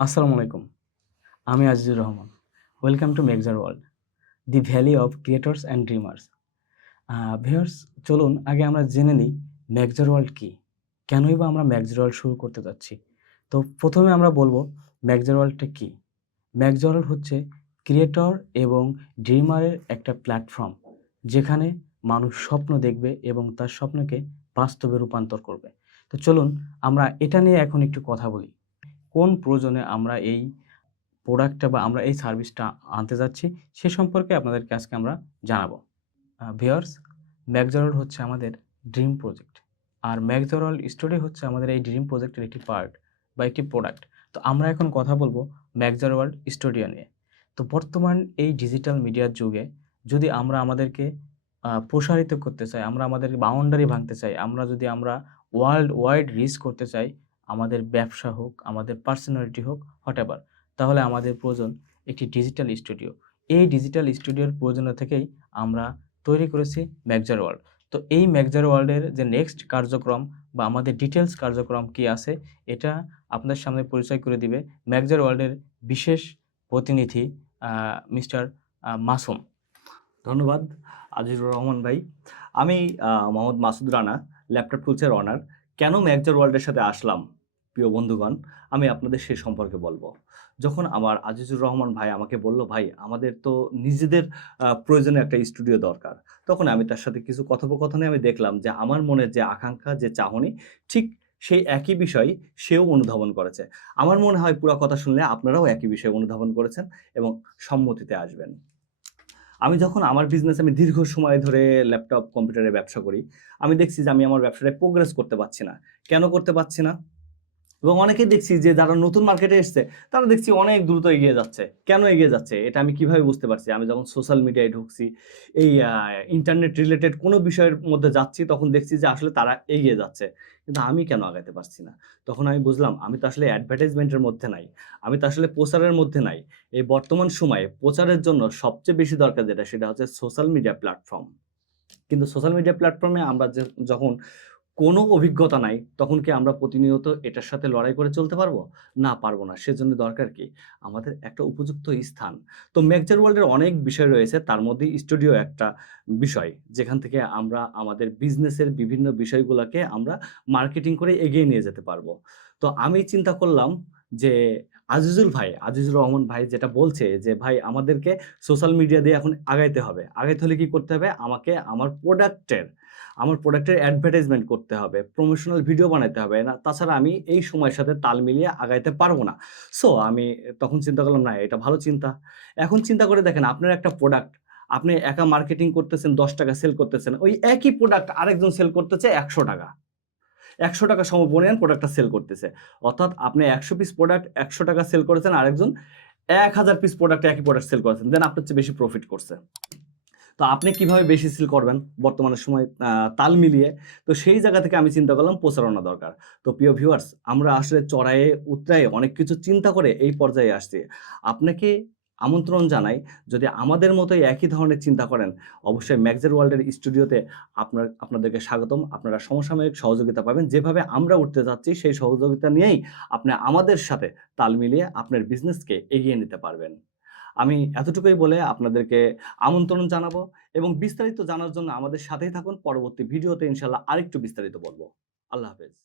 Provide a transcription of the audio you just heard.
আসসালামু আলাইকুম। আমি Azizur Rahman. Welcome to Mexar world, the valley of creators and dreamers. Viewers, চলুন আগে আমরা জেনে নিই মেক্সার ওয়ার্ল্ড কী? কেনই বা আমরা মেক্সার ওয়ার্ল্ড শুরু করতে যাচ্ছি? তো প্রথমে আমরা বলব মেক্সার ওয়ার্ল্ডটা কী? মেক্সার ওয়ার্ল্ড হচ্ছে ক্রিয়েটর এবং ড্রিমারের একটা প্ল্যাটফর্ম, যেখানে মানুষ স্বপ্ন দেখবে এবং তার স্বপ্নকে বাস্তবে রূপান্তর করবে। তো চলুন আমরা এটা নিয়ে এখন একটু কথা বলি। কোন প্রয়োজনে আমরা এই প্রোডাক্টটা বা আমরা এই সার্ভিসটা আনতে যাচ্ছি, সে সম্পর্কে আপনাদেরকে আজকে আমরা জানাবো। ভিউয়ার্স, ম্যাকজারল হচ্ছে আমাদের ড্রিম প্রজেক্ট। আর ম্যাকজারল স্টোরি হচ্ছে আমাদের এই ড্রিম প্রজেক্টের একটি পার্ট বা একটি প্রোডাক্ট। তো আমরা এখন কথা বলবো ম্যাকজার ওয়ার্ল্ড স্টুডিও নিয়ে। তো বর্তমান এই ডিজিটাল মিডিয়ার যুগে যদি আমরা আমাদেরকে প্রসারিত করতে চাই, আমরা আমাদের বাউন্ডারি ভাঙতে চাই, আমরা ওয়ার্ল্ড ওয়াইড রিচ করতে চাই, আমাদের ব্যবসা হোক, আমাদের পার্সোনালিটি হোক, হোয়াটএভার, তাহলে আমাদের প্রয়োজন একটি ডিজিটাল স্টুডিও। এই ডিজিটাল স্টুডিওর প্রয়োজনীয় থেকেই আমরা তৈরি করেছি ম্যাকজার ওয়ার্ল্ড। তো এই ম্যাকজার ওয়ার্ল্ডের যে নেক্সট কার্যক্রম বা আমাদের ডিটেলস কার্যক্রম কি আছে, এটা আপনাদের সামনে পরিচয় করে দিবে ম্যাকজার ওয়ার্ল্ডের বিশেষ প্রতিনিধি মিস্টার মাসুম। ধন্যবাদ আজিজুর রহমান ভাই। আমি মোহাম্মদ মাসুদ রানা, ল্যাপটপ টুলসের অনার। কেন ম্যাকজার ওয়ার্ল্ডের সাথে আসলাম, প্রিয় বন্ধুগণ, আমি আপনাদের সে সম্পর্কে বলবো। যখন আমার আজিজুর রহমান ভাই আমাকে বলল, ভাই আমাদের তো নিজেদের প্রয়োজনে একটা স্টুডিও দরকার, তখন আমি তার সাথে কিছু কথোপকথনে আমি দেখলাম যে আমার মনের যে আকাঙ্ক্ষা, যে চাহনি, ঠিক সেই একই বিষয় সেও অনুধাবন করেছে। আমার মনে হয় পুরো কথা শুনলে আপনারাও একই বিষয় অনুধাবন করেছেন এবং সম্মতিতে আসবেন। আমি যখন আমার বিজনেস আমি দীর্ঘ সময় ধরে ল্যাপটপ কম্পিউটারে ব্যবসা করি, আমি দেখছি যে আমি আমার ব্যবসাটায় প্রোগ্রেস করতে পারছি না। কেন করতে পারছি না? এবং অনেকেই দেখছি যে যারা নতুন মার্কেটে এসছে, তারা দেখছি অনেক দ্রুত এগিয়ে যাচ্ছে। কেন এগিয়ে যাচ্ছে? এটা আমি কিভাবে বুঝতে পারছি? আমি যখন সোশ্যাল মিডিয়ায় ঢুকছি, এই ইন্টারনেট রিলেটেড কোনো বিষয়ের মধ্যে যাচ্ছি, তখন দেখছি যে আসলে তারা এগিয়ে যাচ্ছে। কিন্তু আমি কেন আগাতে পারছি না? তখন আমি বুঝলাম আমি তো আসলে অ্যাডভার্টাইজমেন্টের মধ্যে নাই। আমি তো আসলে প্রচারের মধ্যে নাই। এই বর্তমান সময়ে প্রচারের জন্য সবচেয়ে বেশি দরকার যেটা, সেটা হচ্ছে সোশ্যাল মিডিয়া প্ল্যাটফর্ম। কিন্তু সোশ্যাল মিডিয়া প্ল্যাটফর্মে আমরা যখন কোনো অভিজ্ঞতা নাই, তখন কি আমরা প্রতিনিয়ত এটার সাথে লড়াই করে চলতে পারবো? না, পারবো না। সেজন্য দরকার কি? আমাদের একটা উপযুক্ত স্থান। তো ম্যাকজার ওয়ার্ল্ডের অনেক বিষয় রয়েছে, তার মধ্যে স্টুডিও একটা বিষয়, যেখান থেকে আমরা আমাদের বিজনেসের বিভিন্ন বিষয়গুলাকে আমরা মার্কেটিং করে এগিয়ে নিয়ে যেতে পারবো। তো আমি চিন্তা করলাম যে আজিজুর রহমান ভাই যেটা বলছে যে, "ভাই আমাদেরকে সোশ্যাল মিডিয়া দিয়ে এখন আগাইতে হবে। আগাইতে হলে কি করতে হবে? আমাকে আমার প্রোডাক্টের অ্যাডভার্টাইজমেন্ট করতে হবে। প্রমোশনাল ভিডিও বানাইতে হবে। না, তাছাড়া আমি এই সময়ের সাথে তাল মিলিয়ে আগাইতে পারব না।" সো আমি তখন চিন্তা করলাম, না এটা ভালো চিন্তা। এখন চিন্তা করে দেখেন, আপনার একটা প্রোডাক্ট আপনি একা মার্কেটিং করতেছেন, ৳১০ সেল করতেছেন। ওই একই প্রোডাক্ট আরেকজন সেল করতেছে ৳১০০। ৳১০০ সমপরিমাণ প্রোডাক্টটা সেল করতেছে। অর্থাৎ আপনি ১০০ পিস প্রোডাক্ট ৳১০০ সেল করেছেন, আরেকজন ১,০০০ পিস প্রোডাক্ট একই প্রোডাক্ট সেল করেছেন। দেন আপনার চেয়ে বেশি প্রফিট করছে। তো আপনি কিভাবে বেশি সেল করবেন বর্তমানের সময় তাল মিলিয়ে? তো সেই জায়গা থেকে আমি চিন্তা করলাম প্রচারণা দরকার। তো প্রিয় ভিউয়ার্স, আমরা আসলে চড়ায়ে উতরায়ে অনেক কিছু চিন্তা করে এই পর্যায়ে আসছি। আপনাকে আমন্ত্রণ জানাই, যদি আমাদের মতোই একই ধরনের চিন্তা করেন, অবশ্যই ম্যাকজার ওয়ার্ল্ডের স্টুডিওতে আপনাদেরকে স্বাগতম। আপনারা সমসাময়িক সহযোগিতা পাবেন। যেভাবে আমরা উঠতে যাচ্ছি, সেই সহযোগিতা নিয়েই আপনি আমাদের সাথে তাল মিলিয়ে আপনার বিজনেসকে এগিয়ে নিতে পারবেন। আমি এতটুকুই বলে আপনাদেরকে আমন্ত্রণ জানাবো এবং বিস্তারিত জানার জন্য আমাদের সাথেই থাকুন। পরবর্তী ভিডিওতে ইনশাআল্লাহ আরেকটু বিস্তারিত বলব। আল্লাহ হাফেজ।